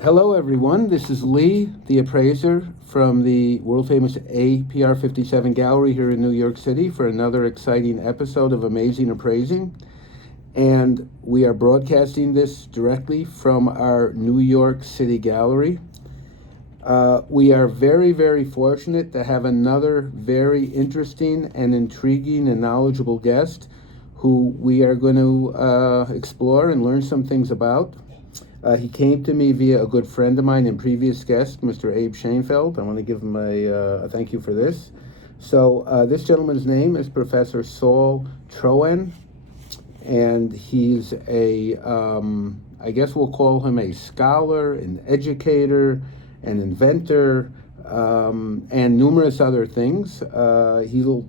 Hello, everyone. This is Lee, the appraiser from the world-famous APR57 gallery here in New York City for another exciting episode of Amazing Appraising. And we are broadcasting this directly from our New York City gallery. We are very, very fortunate to have another very interesting and intriguing and knowledgeable guest who we are going to explore and learn some things about. He came to me via a good friend of mine and previous guest, Mr. Abe Schoenfeld. I want to give him a thank you for this. So this gentleman's name is Professor Saul Troen, and he's I guess we'll call him a scholar, an educator, an inventor, and numerous other things. He'll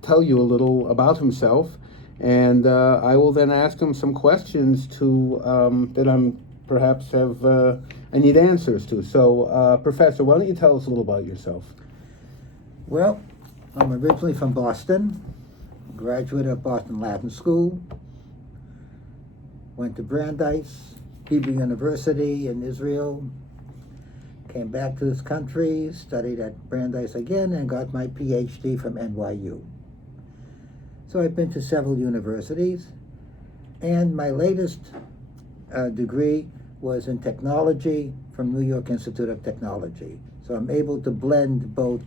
tell you a little about himself, and I will then ask him some questions that I need answers to. So, Professor, why don't you tell us a little about yourself? Well, I'm originally from Boston, graduate of Boston Latin School, went to Brandeis, Hebrew University in Israel, came back to this country, studied at Brandeis again, and got my PhD from NYU. So I've been to several universities, and my latest degree was in technology from New York Institute of Technology. So I'm able to blend both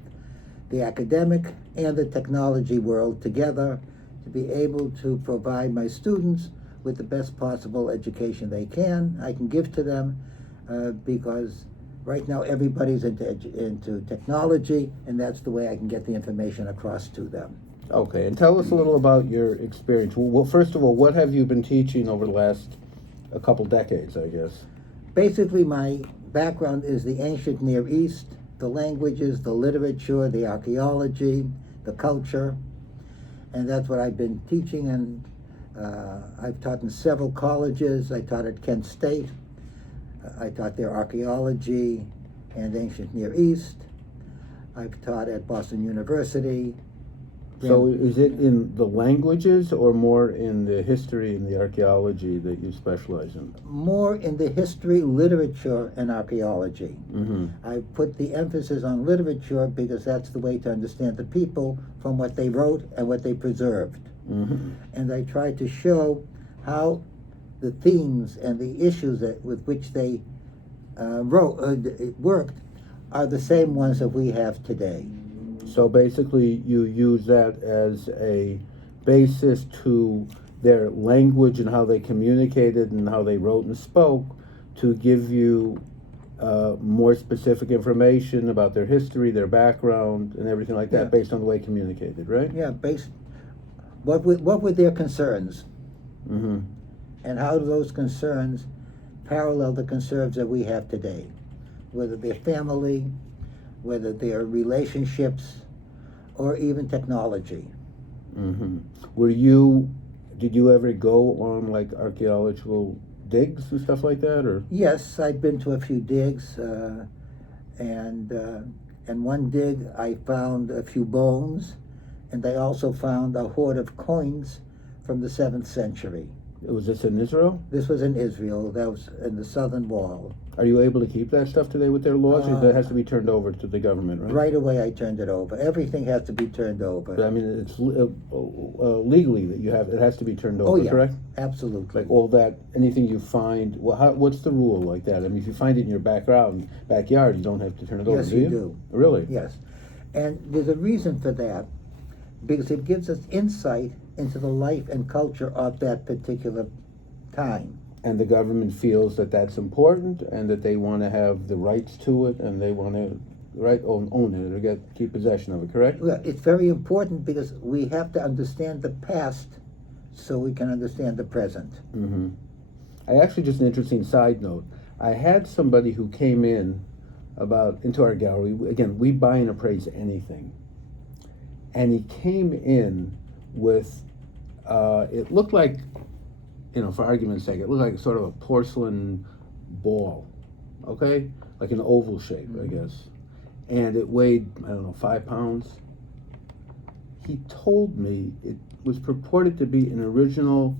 the academic and the technology world together to be able to provide my students with the best possible education I can give to them, because right now everybody's into technology, and that's the way I can get the information across to them. Okay, and tell us a little about your experience. Well, first of all, what have you been teaching over the last a couple decades, I guess? Basically, my background is the ancient Near East, the languages, the literature, the archaeology, the culture, and that's what I've been teaching. And I've taught in several colleges. I taught at Kent State. I taught their archaeology and ancient Near East. I've taught at Boston University. So is it in the languages or more in the history and the archaeology that you specialize in? More in the history, literature, and archaeology. Mm-hmm. I put the emphasis on literature because that's the way to understand the people from what they wrote and what they preserved. Mm-hmm. And I try to show how the themes and the issues with which they worked are the same ones that we have today. So basically, you use that as a basis to their language and how they communicated and how they wrote and spoke to give you more specific information about their history, their background, and everything like that, based on the way communicated, right? Yeah, what were their concerns? Mm-hmm. And how do those concerns parallel the concerns that we have today? Whether they're family, whether they're relationships, or even technology. Mm-hmm. Did you ever go on like archaeological digs and stuff like that, or? Yes, I've been to a few digs, and one dig I found a few bones, and I also found a hoard of coins from the 7th century. Was this in Israel? This was in Israel. That was in the southern wall. Are you able to keep that stuff today with their laws, or that has to be turned over to the government, right? Right away I turned it over. Everything has to be turned over. But I mean, it's legally that it has to be turned over, Oh, yeah, correct? absolutely. Like all that, anything you find, what's the rule like that? I mean, if you find it in your backyard, you don't have to turn it over, Yes, do you? you do. Really? Yes. And there's a reason for that, because it gives us insight into the life and culture of that particular time. And the government feels that that's important, and that they want to have the rights to it, and they want to own it or keep possession of it, correct? Well, it's very important because we have to understand the past so we can understand the present. Mm-hmm. Just an interesting side note. I had somebody who came into our gallery. Again, we buy and appraise anything. And he came in with, it looked like, for argument's sake, it looked like sort of a porcelain ball, okay? Like an oval shape, I guess. And it weighed, 5 pounds. He told me it was purported to be an original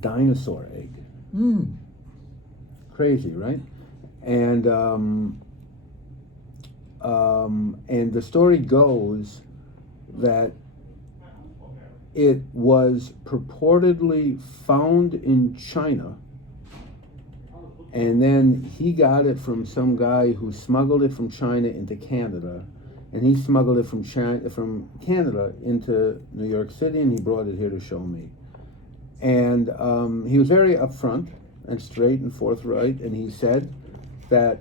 dinosaur egg. crazy, right? And and the story goes that it was purportedly found in China, and then he got it from some guy who smuggled it from China into Canada, and he smuggled it from Canada into New York City, and he brought it here to show me. And he was very upfront and straight and forthright, and he said that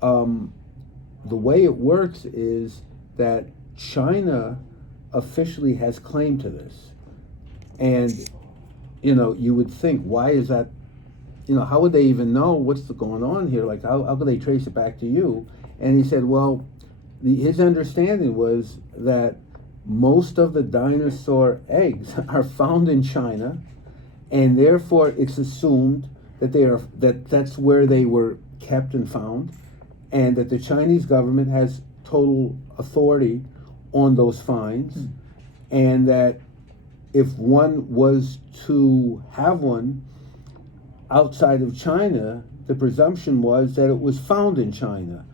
the way it works is that China officially has claim to this. And, you would think, why is that? How would they even know what's going on here? Like, how could they trace it back to you? And he said, well, his understanding was that most of the dinosaur eggs are found in China, and therefore it's assumed that that's where they were kept and found, and that the Chinese government has total authority on those finds, and that if one was to have one outside of China, the presumption was that it was found in China,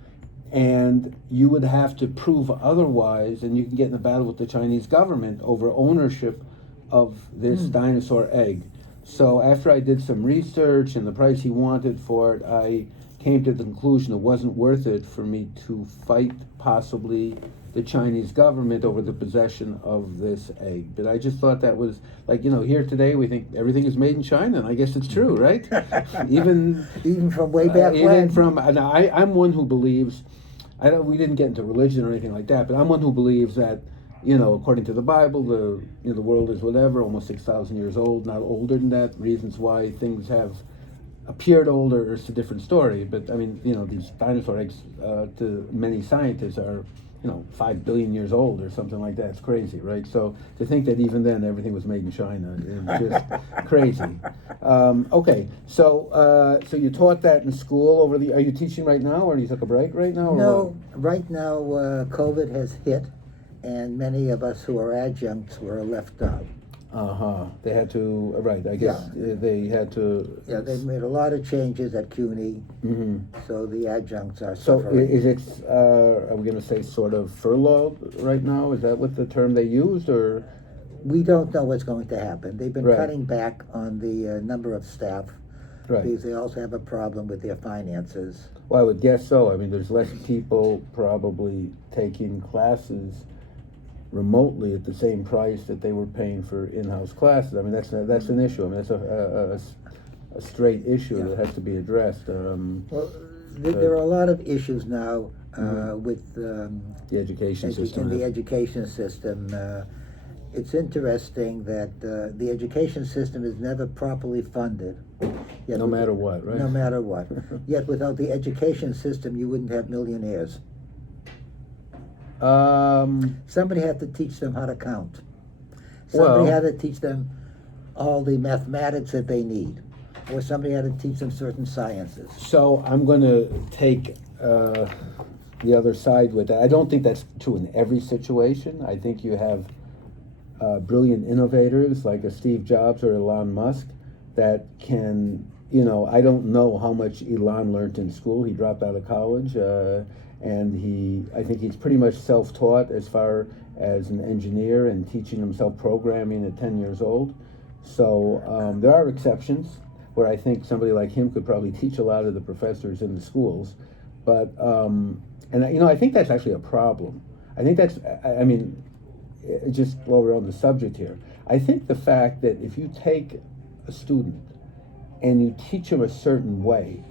and you would have to prove otherwise, and you can get in a battle with the Chinese government over ownership of this dinosaur egg. So after I did some research and the price he wanted for it, I came to the conclusion it wasn't worth it for me to fight possibly the Chinese government over the possession of this egg. But I just thought that was, like, here today we think everything is made in China, and I guess it's true, right? even from way back when. I'm one who believes, we didn't get into religion or anything like that, but I'm one who believes that, according to the Bible, the world is whatever, almost 6,000 years old, not older than that. Reasons why things have appeared older is a different story. But I mean, these dinosaur eggs, to many scientists, are 5 billion years old or something like that. It's crazy, right? So to think that even then everything was made in China is just crazy. Okay, so you taught that in school are you teaching right now, or you took a break right now? No, right now COVID has hit, and many of us who are adjuncts were left out. They had to, right, I guess they had to. Yeah, they made a lot of changes at CUNY, so the adjuncts are So suffering. is it, are we going to say sort of furloughed right now? Is that what the term they used, or? We don't know what's going to happen. They've been Right. cutting back on the number of staff, Right. because they also have a problem with their finances. Well, I would guess so. I mean, there's less people probably taking classes remotely at the same price that they were paying for in-house classes. I mean, that's an issue. I mean, that's a straight issue that has to be addressed. Well, there are a lot of issues now with the education system. in the education system. It's interesting that the education system is never properly funded. Yet No matter what, right? No matter what. Yet without the education system, you wouldn't have millionaires. Somebody had to teach them how to count. Somebody had to teach them all the mathematics that they need. Or somebody had to teach them certain sciences. So I'm going to take the other side with that. I don't think that's true in every situation. I think you have brilliant innovators like a Steve Jobs or Elon Musk that can, I don't know how much Elon learned in school. He dropped out of college, and I think he's pretty much self-taught as far as an engineer and teaching himself programming at 10 years old. So there are exceptions where I think somebody like him could probably teach a lot of the professors in the schools. But, I think that's actually a problem. I think just while we're on the subject here, I think the fact that if you take a student and you teach him a certain way,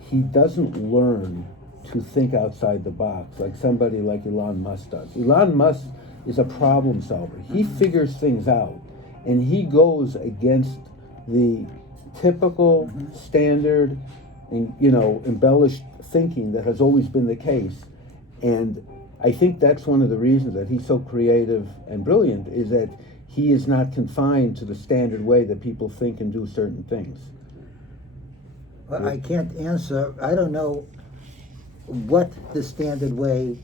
he doesn't learn to think outside the box like somebody like Elon Musk does. Elon Musk is a problem solver. He figures things out, and he goes against the typical standard and embellished thinking that has always been the case. And I think that's one of the reasons that he's so creative and brilliant, is that he is not confined to the standard way that people think and do certain things. Well, I can't answer. I don't know what the standard way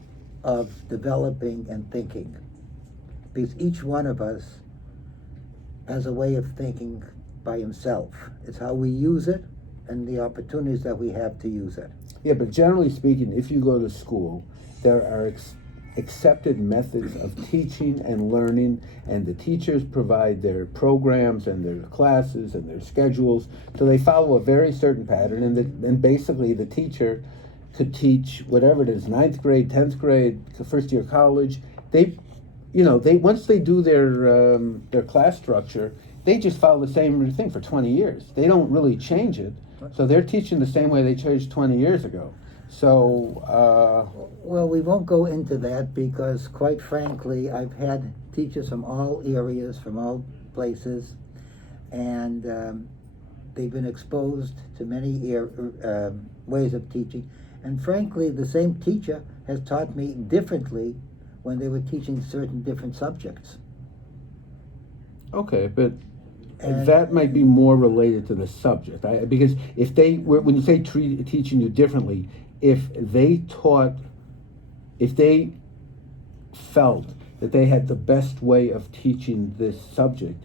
of developing and thinking, because each one of us has a way of thinking by himself. It's how we use it and the opportunities that we have to use it. Yeah, but generally speaking, if you go to school, there are accepted methods of teaching and learning, and the teachers provide their programs and their classes and their schedules, so they follow a very certain pattern, and basically the teacher could teach whatever it is, 9th grade, 10th grade, first year college. They once they do their class structure, they just follow the same thing for 20 years. They don't really change it. So they're teaching the same way they changed 20 years ago. So, well, we won't go into that because, quite frankly, I've had teachers from all areas, from all places, and they've been exposed to many ways of teaching. And frankly, the same teacher has taught me differently when they were teaching certain different subjects. okay, but And that might be more related to the subject. Because if they were, when you say teaching you differently, if they felt that they had the best way of teaching this subject,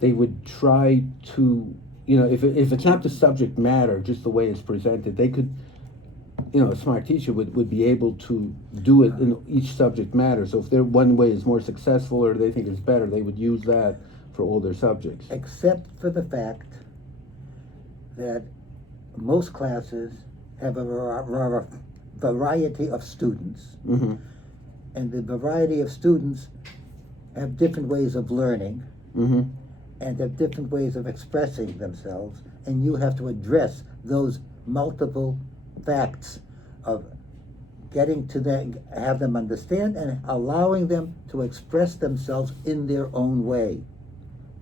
they would try to, if it's not the subject matter, just the way it's presented, they could, a smart teacher would be able to do it in each subject matter. So if their one way is more successful or they think it's better, they would use that for all their subjects. except for the fact that most classes have a variety of students, Mm-hmm. and the variety of students have different ways of learning Mm-hmm. and have different ways of expressing themselves, and you have to address those multiple facts of getting to them, have them understand and allowing them to express themselves in their own way.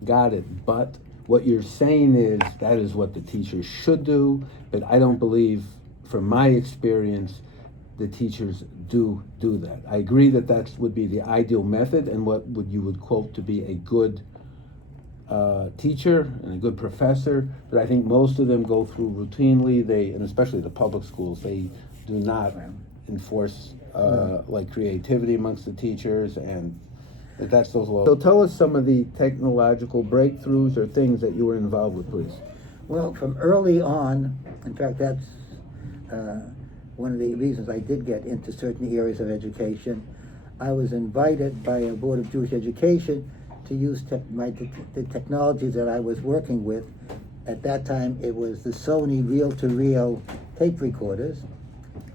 Got it. But what you're saying is that is what the teachers should do, but I don't believe, from my experience, the teachers do that. I agree that would be the ideal method and what you would quote to be a good teacher and a good professor, but I think most of them go through routinely, and especially the public schools, they do not enforce like creativity amongst the teachers, and that's those laws. So tell us some of the technological breakthroughs or things that you were involved with, please. Well, from early on, in fact, that's one of the reasons I did get into certain areas of education. I was invited by a Board of Jewish Education to use the technologies that I was working with. At that time, it was the Sony reel-to-reel tape recorders.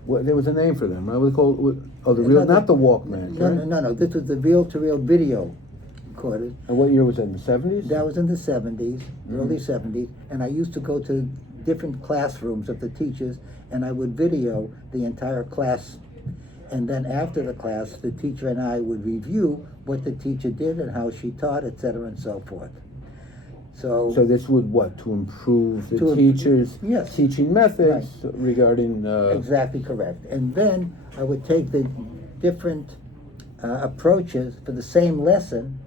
Well, there was a name for them. What was it called? Oh, the real, not the Walkman. No, right? no. This was the reel-to-reel video recorders. And what year was that? In the 70s? That was in the 70s, early 70s, and I used to go to different classrooms of the teachers, and I would video the entire class. And then after the class, the teacher and I would review what the teacher did and how she taught, etc., and so forth. So this would to improve the To teachers' yes. teaching methods regarding... exactly correct. And then I would take the different approaches for the same lesson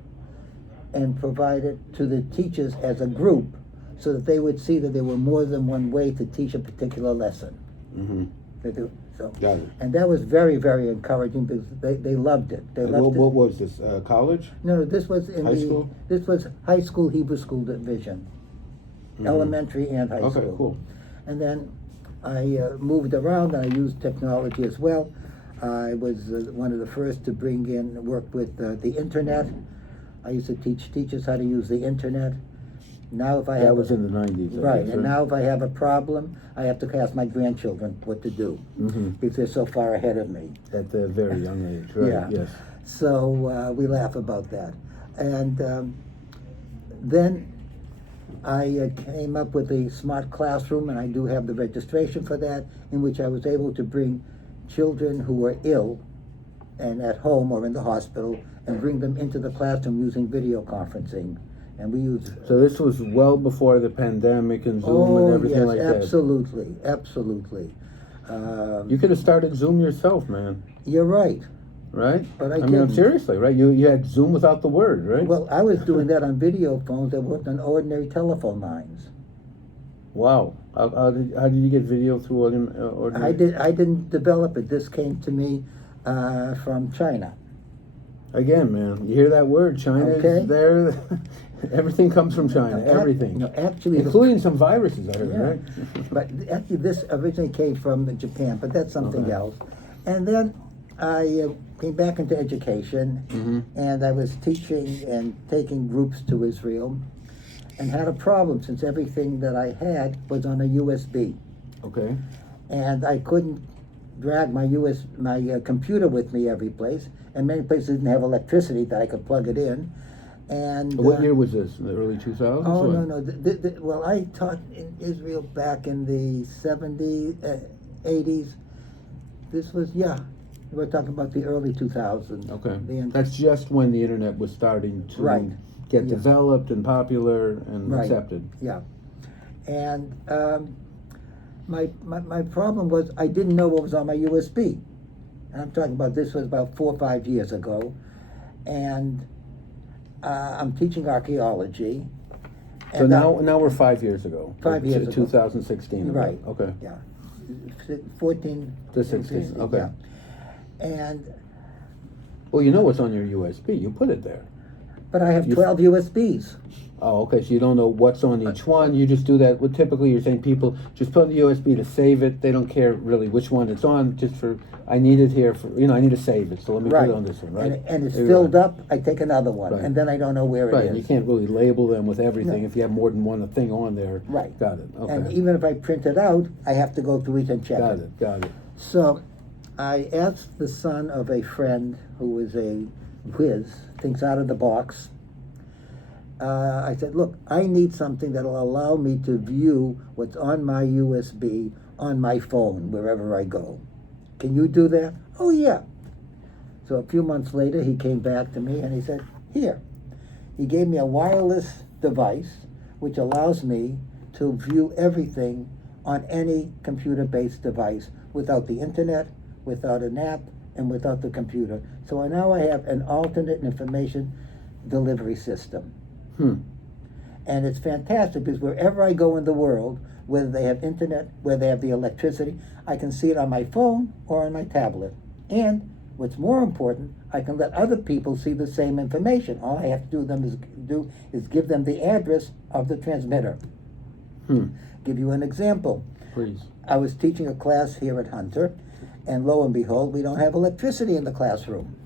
and provide it to the teachers as a group so that they would see that there were more than one way to teach a particular lesson. Mm-hmm. So, Got it. and that was very, very encouraging because they loved it. They loved What was this? College? No, this was in High school? This was high school, Hebrew school division, elementary and high school. Okay, cool. And then I moved around and I used technology as well. I was one of the first to work with the internet. I used to teach teachers how to use the internet. Now if I That was in the 90s. right, and now if I have a problem, I have to ask my grandchildren what to do because they're so far ahead of me. At the very young age, right? Yeah. Yes. So we laugh about that. And then I came up with a smart classroom, and I do have the registration for that, in which I was able to bring children who were ill and at home or in the hospital and bring them into the classroom using video conferencing. And we used... So this was well before the pandemic and Zoom and everything like that. Absolutely, absolutely. You could have started Zoom yourself, man. You're right. Right? But I mean, didn't. seriously, right? You had Zoom without the word, right? Well, I was doing that on video phones that worked on ordinary telephone lines. Wow. How did you get video through ordinary? I didn't develop it. This came to me from China. Again, man, you hear that word? China Okay. is there. Everything comes from China. Everything, No, actually, including some viruses. I heard, yeah. right? But actually, this originally came from Japan, but that's something Okay. else. And then I came back into education, and I was teaching and taking groups to Israel, and had a problem since everything that I had was on a USB, Okay. and I couldn't drag my computer with me every place, and many places didn't have electricity that I could plug it in. And What year was this? In the early 2000s? Oh, or- no. Well, I taught in Israel back in the 70s, 80s. This was, we're talking about the early 2000s. Okay. The end. That's just when the internet was starting to Right. get Yeah. developed and popular and Right. accepted. Yeah. And my problem was I didn't know what was on my USB. And I'm talking about this was about 4 or 5 years ago. And I'm teaching archaeology. So and now we're 5 years ago. 5 years ago. 2016. Right. Okay. Yeah. 14 To 16, okay. Yeah. And Well, you know what's on your USB. You put it there. but I have You- 12 USBs. Oh, okay. So you don't know what's on each one. You just do that. Well, typically you're saying people just put on the USB to save it. They don't care really which one it's on. Just for I need it here for I need to save it. So let me put it on this one, right? And it's You're filled right. up, I take another one, Right. and then I don't know where Right. it And is. you can't really label them with everything No. if you have more than one thing on there. Right. Got it. Okay. And even if I print it out, I have to go through it and check Got it. it. Got it. So I asked the son of a friend who is a whiz, thinks out of the box. I said, look, I need something that will allow me to view what's on my USB on my phone wherever I go. Can you do that? Oh, yeah. So a few months later, he came back to me and he said, here. He gave me a wireless device which allows me to view everything on any computer-based device without the internet, without an app, and without the computer. So now I have an alternate information delivery system. And it's fantastic because wherever I go in the world, whether they have internet, whether they have the electricity, I can see it on my phone or on my tablet. And what's more important, I can let other people see the same information. All I have to do is give them the address of the transmitter. Give you an example. Please. I was teaching a class here at Hunter, and lo and behold, we don't have electricity in the classroom.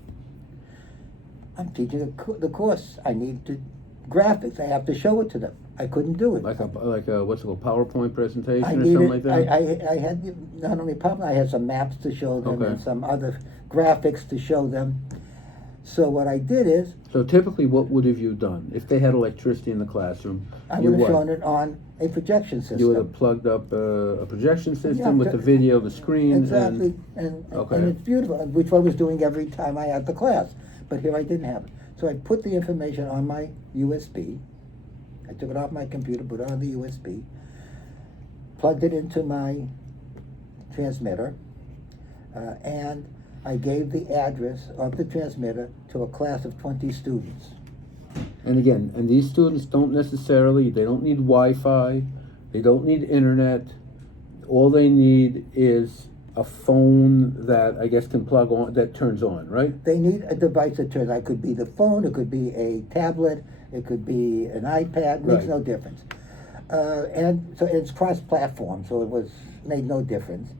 I'm teaching the course. I need graphics. I have to show it to them. I couldn't do it. Like a what's it called, PowerPoint presentation I or needed, something like that? I had not only PowerPoint, I had some maps to show them Okay. and some other graphics to show them. So what I did is, So typically, what would have you done if they had electricity in the classroom? I you would have what? shown it on a projection system. You would have plugged up a projection system Yeah, with the video, the screen, Exactly, and and it's beautiful, which I was doing every time I had the class. But here I didn't have it. So I put the information on my USB. I took it off my computer, put it on the USB, plugged it into my transmitter, and I gave the address of the transmitter to a class of 20 students. and again, and these students don't necessarily, they don't need Wi-Fi, they don't need internet. All they need is a phone that I guess can plug on, that turns on, right? They need a device that turns on. It could be the phone, it could be a tablet, it could be an iPad, makes Right. no difference. And so it's cross-platform, so it made no difference.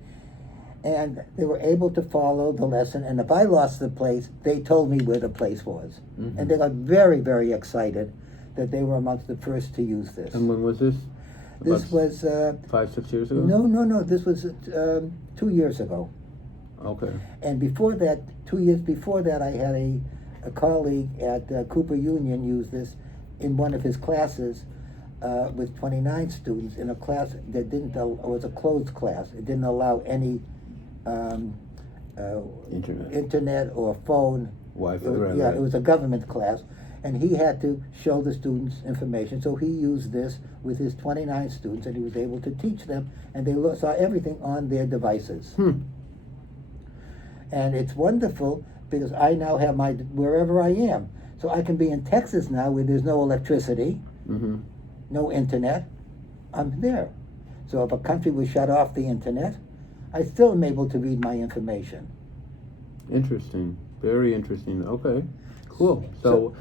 And they were able to follow the lesson, and if I lost the place, they told me where the place was. And they got very, very excited that they were amongst the first to use this. And when was this? This About was, 5-6 years ago? no, this was 2 years ago. Okay. And before that, 2 years before that, I had a colleague at Cooper Union use this in one of his classes with 29 students in a class that it was a closed class. It didn't allow any internet or phone. Wi-Fi, It was a government class. And he had to show the students information, so he used this with his 29 students, and he was able to teach them, and they saw everything on their devices. And it's wonderful because I now have wherever I am. So I can be in Texas now where there's no electricity, no internet, I'm there. So if a country was shut off the internet, I still am able to read my information. Interesting. Very interesting. Okay. Cool. So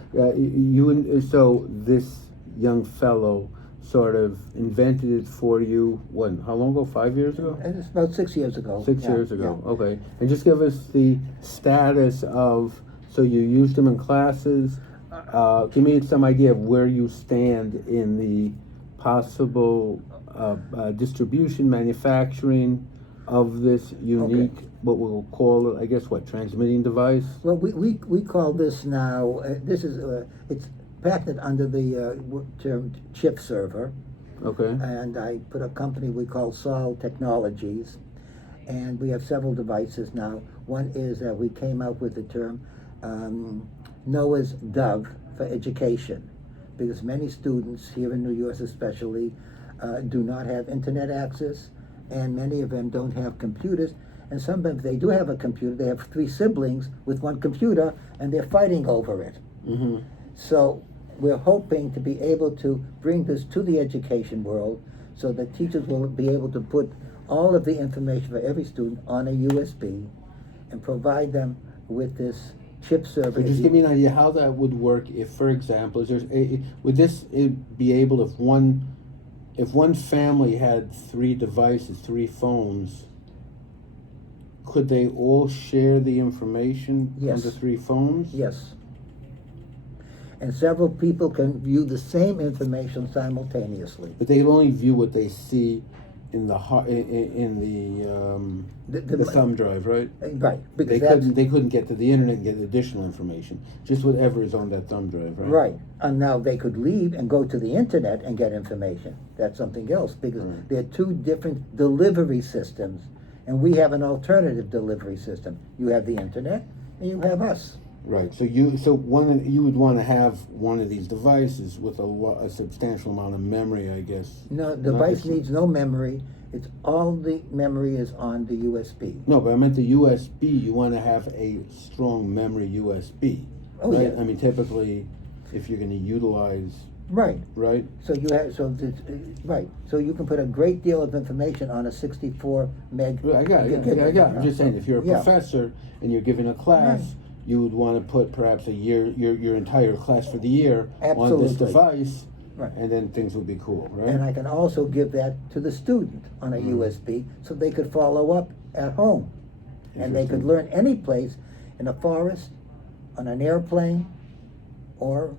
so this young fellow sort of invented it for you. When? How long ago? 5 years ago? It's about 6 years ago. 6 years ago. Yeah. Okay. And just give us the status of. So you used them in classes. Give me some idea of where you stand in the possible distribution, manufacturing of this unique, what we'll call it, I guess, transmitting device? Well, we call this now, this is, it's patented under the term chip server. Okay. And I put a company we call Saul Technologies, and we have several devices now. One is that we came out with the term Noah's Dove for education, because many students here in New York especially do not have internet access, and many of them don't have computers, and sometimes they do have a computer. They have 3 siblings with 1 computer, and they're fighting over it. Mm-hmm. So we're hoping to be able to bring this to the education world so that teachers will be able to put all of the information for every student on a USB and provide them with this chip server. So just give me an idea how that would work if, for example, would this be able, if one family had 3 devices, 3 phones, could they all share the information on the 3 phones? Yes. And several people can view the same information simultaneously. But they can only view what they see in the the thumb drive, right? Right. Because they couldn't get to the internet and get additional information. Just whatever is on that thumb drive, right? Right. And now they could leave and go to the internet and get information. That's something else, because they're 2 different delivery systems, and we have an alternative delivery system. You have the internet, and you have us. Right. So you would want to have one of these devices with a substantial amount of memory, I guess. No, the device needs no memory. It's all the memory is on the USB. No, but I meant the USB. You want to have a strong memory USB. Oh, right? yeah. I mean, typically, if you're going to utilize. Right. Right. So you have right. So you can put a great deal of information on a 64 meg. I got it. I'm just saying, if you're a professor and you're giving a class. Right. You would want to put perhaps your entire class for the year on this device, right. And then things would be cool, right? And I can also give that to the student on a USB so they could follow up at home. And they could learn any place, in a forest, on an airplane, or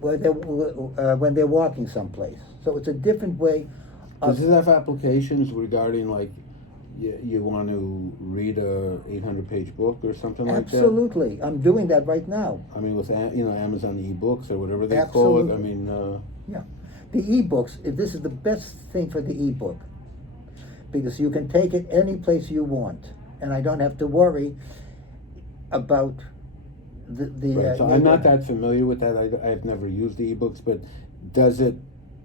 when they're walking someplace. So it's a different way of... Does it have applications regarding, like, you want to read a 800-page book or something like that? Absolutely. I'm doing that right now. I mean, with Amazon e-books or whatever they call it. I mean, yeah, the e-books. This is the best thing for the e-book, because you can take it any place you want, and I don't have to worry about the. Right. So I'm not that familiar with that. I've never used the e-books, but does it?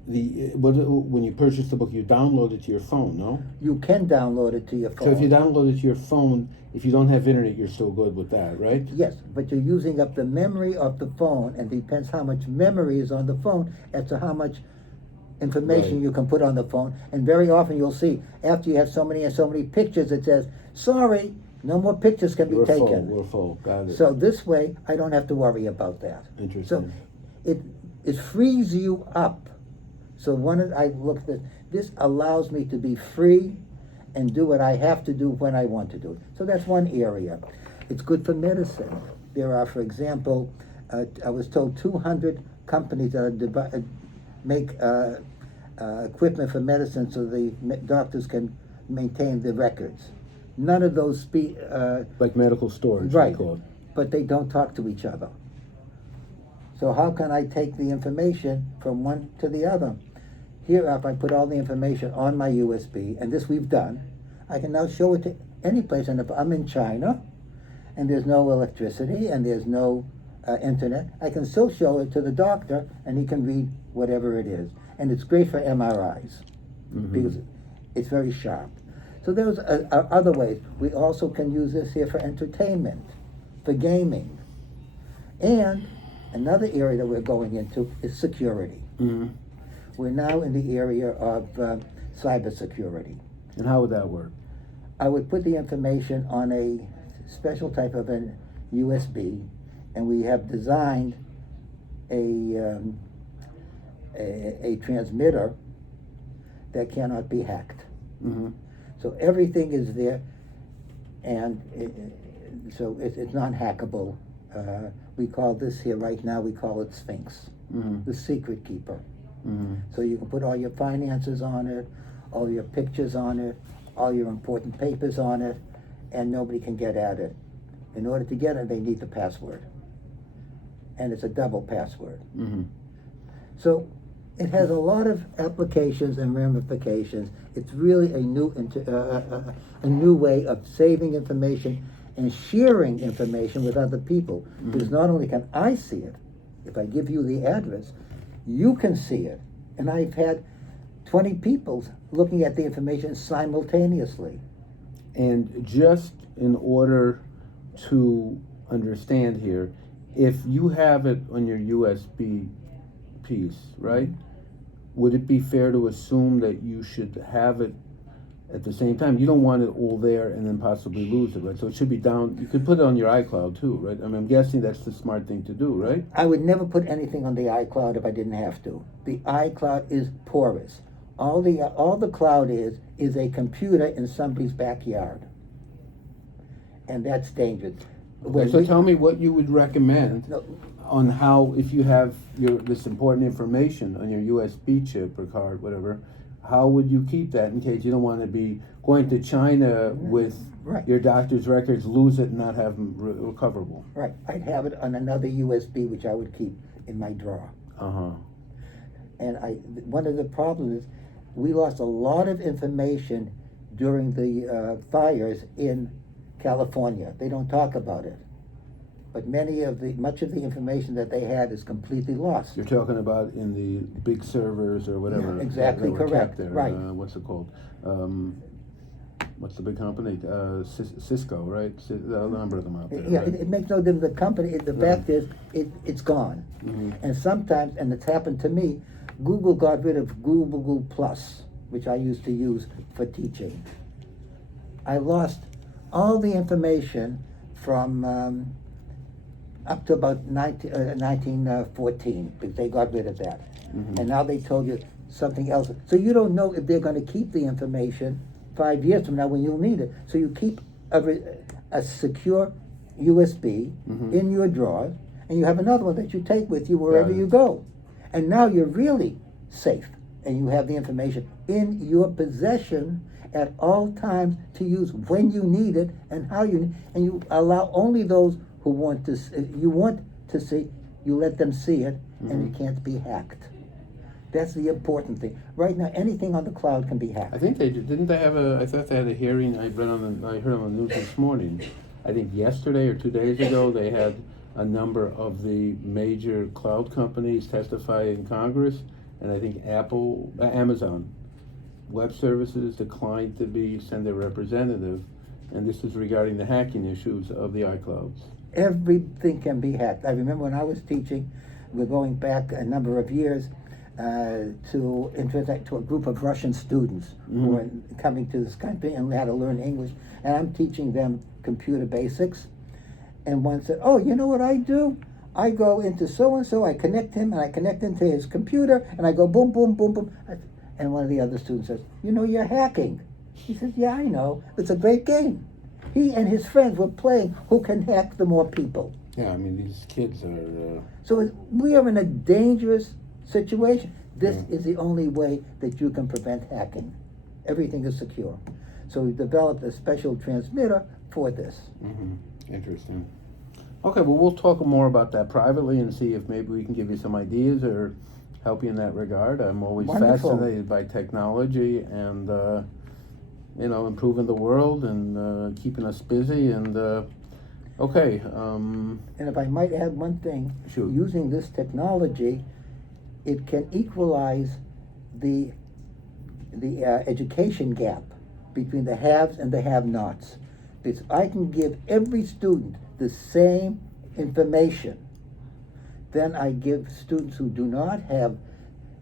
When you purchase the book, you download it to your phone, no? You can download it to your phone. So if you download it to your phone, if you don't have internet, you're still good with that, right? Yes, but you're using up the memory of the phone, and depends how much memory is on the phone as to how much information you can put on the phone. And very often you'll see, after you have so many and so many pictures, it says, sorry, no more pictures can be taken. We're full, got it. So this way, I don't have to worry about that. Interesting. So it frees you up. So I looked at this allows me to be free and do what I have to do when I want to do it. So that's one area. It's good for medicine. There are, for example, I was told 200 companies that make equipment for medicine so the doctors can maintain the records. None of those like medical storage, right? Called. But they don't talk to each other. So how can I take the information from one to the other? Here, if I put all the information on my USB, and this we've done, I can now show it to any place. And if I'm in China, and there's no electricity, and there's no internet, I can still show it to the doctor, and he can read whatever it is. And it's great for MRIs, because it's very sharp. So there's other ways. We also can use this here for entertainment, for gaming. And another area that we're going into is security. We're now in the area of cybersecurity. And how would that work? I would put the information on a special type of an USB, and we have designed a transmitter that cannot be hacked. Mm-hmm. So everything is there, and so it's non-hackable. We call this here right now, we call it Sphinx, Mm-hmm. the secret keeper. Mm-hmm. So you can put all your finances on it, all your pictures on it, all your important papers on it, and nobody can get at it. In order to get it, they need the password. And it's a double password. Mm-hmm. So it has a lot of applications and ramifications. It's really a new way of saving information and sharing information with other people. Mm-hmm. Because not only can I see it, if I give you the address, you can see it. And I've had 20 people looking at the information simultaneously. And just in order to understand here, if you have it on your USB piece, right, would it be fair to assume that you should have it at the same time? You don't want it all there and then possibly lose it, right? So it should be down. You could put it on your iCloud too, right? I mean, I'm guessing that's the smart thing to do, right? I would never put anything on the iCloud if I didn't have to. The iCloud is porous. All the cloud is a computer in somebody's backyard, and that's dangerous. Okay, so tell me what you would recommend No, on how, if you have this important information on your USB chip or card, whatever, how would you keep that in case you don't want to be going to China with right. your doctor's records, lose it, and not have them recoverable? Right, I'd have it on another USB, which I would keep in my drawer. Uh-huh. And one of the problems is we lost a lot of information during the fires in California. They don't talk about it, but much of the information that they had is completely lost. You're talking about in the big servers or whatever. Yeah, exactly that were correct, kept there. right. What's it called? What's the big company? Cisco, right? A number of them out there. Yeah, right? it makes no difference. The company, the fact is, it's gone. Mm-hmm. And sometimes, and it's happened to me, Google got rid of Google Plus, which I used to use for teaching. I lost all the information from up to about 1914, because they got rid of that. Mm-hmm. And now they told you something else. So you don't know if they're going to keep the information 5 years from now when you'll need it. So you keep a secure USB Mm-hmm. in your drawer, and you have another one that you take with you wherever Right. you go. And now you're really safe, and you have the information in your possession at all times to use when you need it and how you need, and you allow only those who want to see, you let them see it, and it can't be hacked. That's the important thing. Right now, anything on the cloud can be hacked. I think didn't they have I thought they had a hearing. I heard on the news this morning. I think yesterday or 2 days ago they had a number of the major cloud companies testify in Congress, and I think Amazon Web Services declined to send their representative, and this is regarding the hacking issues of the iClouds. Everything can be hacked. I remember when I was teaching, we're going back a number of years, to interact to a group of Russian students who were coming to this country and had to learn English, and I'm teaching them computer basics. And one said, "Oh, you know what I do? I go into so-and-so, I connect him, and I connect him to his computer, and I go boom, boom, boom, boom." And one of the other students says, "You know, you're hacking." He says, "Yeah, I know. It's a great game." He and his friends were playing who can hack the more people. Yeah, I mean, these kids are... So we are in a dangerous situation. This is the only way that you can prevent hacking. Everything is secure. So we developed a special transmitter for this. Interesting. Okay, well, we'll talk more about that privately and see if maybe we can give you some ideas or help you in that regard. I'm always Wonderful. fascinated by technology and, improving the world and keeping us busy. And, okay. And if I might add one thing, Sure. using this technology, it can equalize the education gap between the haves and the have-nots. Because I can give every student the same information. Then I give students who do not have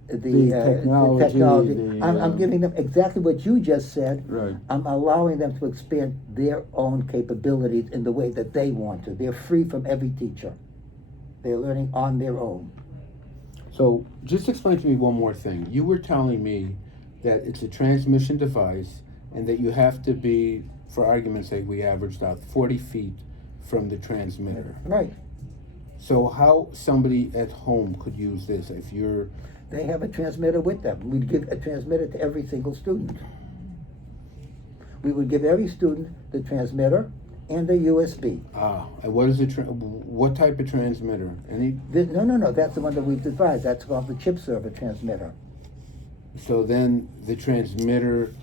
the technology. I'm giving them exactly what you just said. Right. I'm allowing them to expand their own capabilities in the way that they want to. They're free from every teacher. They're learning on their own. So just explain to me one more thing. You were telling me that it's a transmission device and that you have to be, for argument's sake, we averaged out 40 feet from the transmitter. Right. So how somebody at home could use this if you're... They have a transmitter with them. We'd give a transmitter to every single student. We would give every student the transmitter and the USB. And what is what type of transmitter? No, that's the one that we've devised. That's called the chip server transmitter. So then the transmitter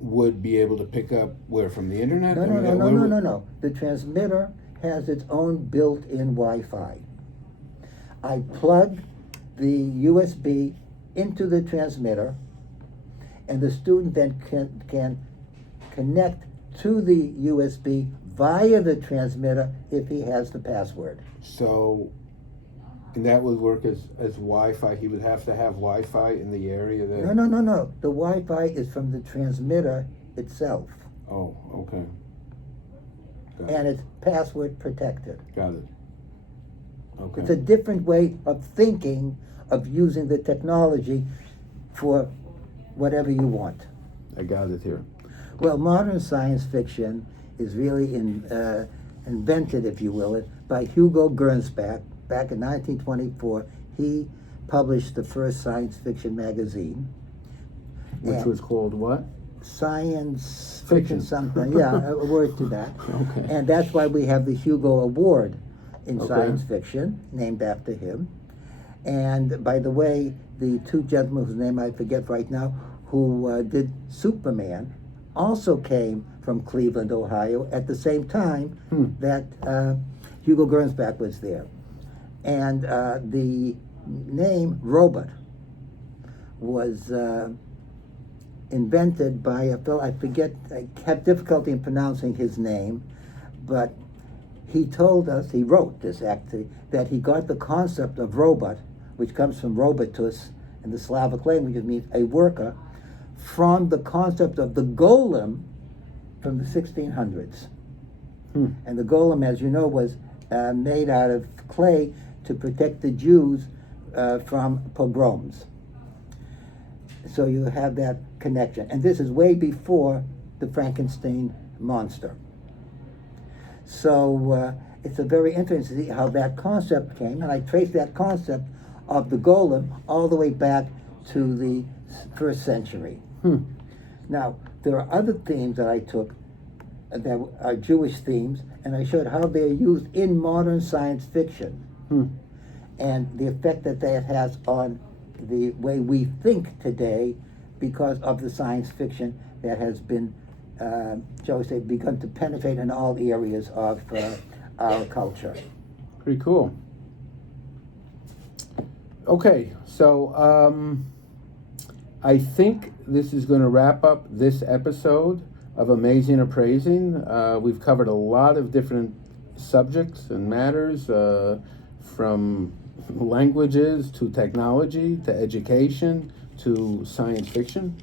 would be able to pick up where, from the internet? No. The transmitter has its own built-in Wi-Fi. I plug the USB into the transmitter, and the student then can connect to the USB via the transmitter if he has the password. So, and that would work as Wi-Fi. He would have to have Wi-Fi in the area that... No. The Wi-Fi is from the transmitter itself. Oh, okay. And it's password protected. Got it. Okay. It's a different way of thinking of using the technology for whatever you want. I got it here. Well, modern science fiction is really invented, if you will, by Hugo Gernsback. Back in 1924, he published the first science fiction magazine. Which was called what? Science Fiction. Something. Yeah, a word to that. Okay. And that's why we have the Hugo Award in Okay. science fiction, named after him. And by the way, the two gentlemen whose name I forget right now, who did Superman, also came from Cleveland, Ohio, at the same time that Hugo Gernsback was there. And the name robot was invented by a fellow, I forget, I have difficulty in pronouncing his name, but he told us, he wrote this actually, that he got the concept of robot, which comes from robotus in the Slavic language, it means a worker, from the concept of the golem from the 1600s. And the golem, as you know, was made out of clay to protect the Jews from pogroms. So you have that connection. And this is way before the Frankenstein monster. So it's a very interesting to see how that concept came, and I traced that concept of the golem all the way back to the first century. Now, there are other themes that I took that are Jewish themes, and I showed how they're used in modern science fiction and the effect that that has on the way we think today because of the science fiction that has been, shall we say, begun to penetrate in all areas of our culture. Pretty cool. Okay, so I think this is going to wrap up this episode of Amazing Appraising. We've covered a lot of different subjects and matters, from languages to technology to education to science fiction.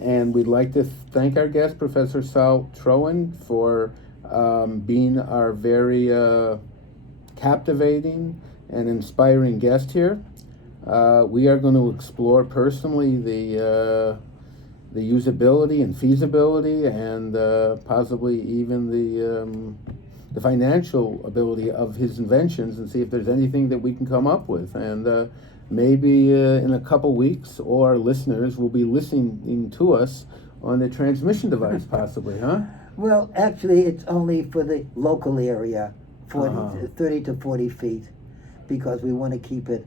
And we'd like to thank our guest, Professor Saul Troen, for being our very captivating and inspiring guest here. We are going to explore personally the usability and feasibility and possibly even the financial ability of his inventions, and see if there's anything that we can come up with. And maybe in a couple weeks, all our listeners will be listening to us on the transmission device, possibly, huh? Well, actually, it's only for the local area, 30 to 40 feet, because we want to keep it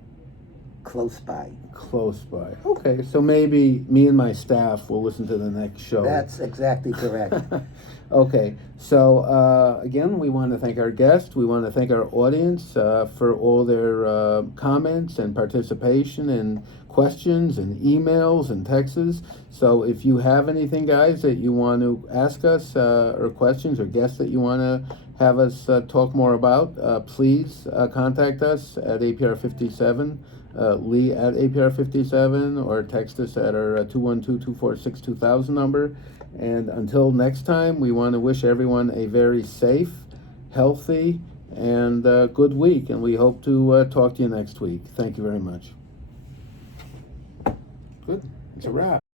close by. Close by. Okay, so maybe me and my staff will listen to the next show. That's exactly correct. Okay, so again, we want to thank our guest. We want to thank our audience for all their comments and participation and questions and emails and texts. So if you have anything, guys, that you want to ask us, or questions or guests that you want to have us talk more about, please contact us at APR57. Lee at APR57, or text us at our 212-246-2000 number. And until next time, we want to wish everyone a very safe, healthy, and good week. And we hope to talk to you next week. Thank you very much. Good. It's a wrap.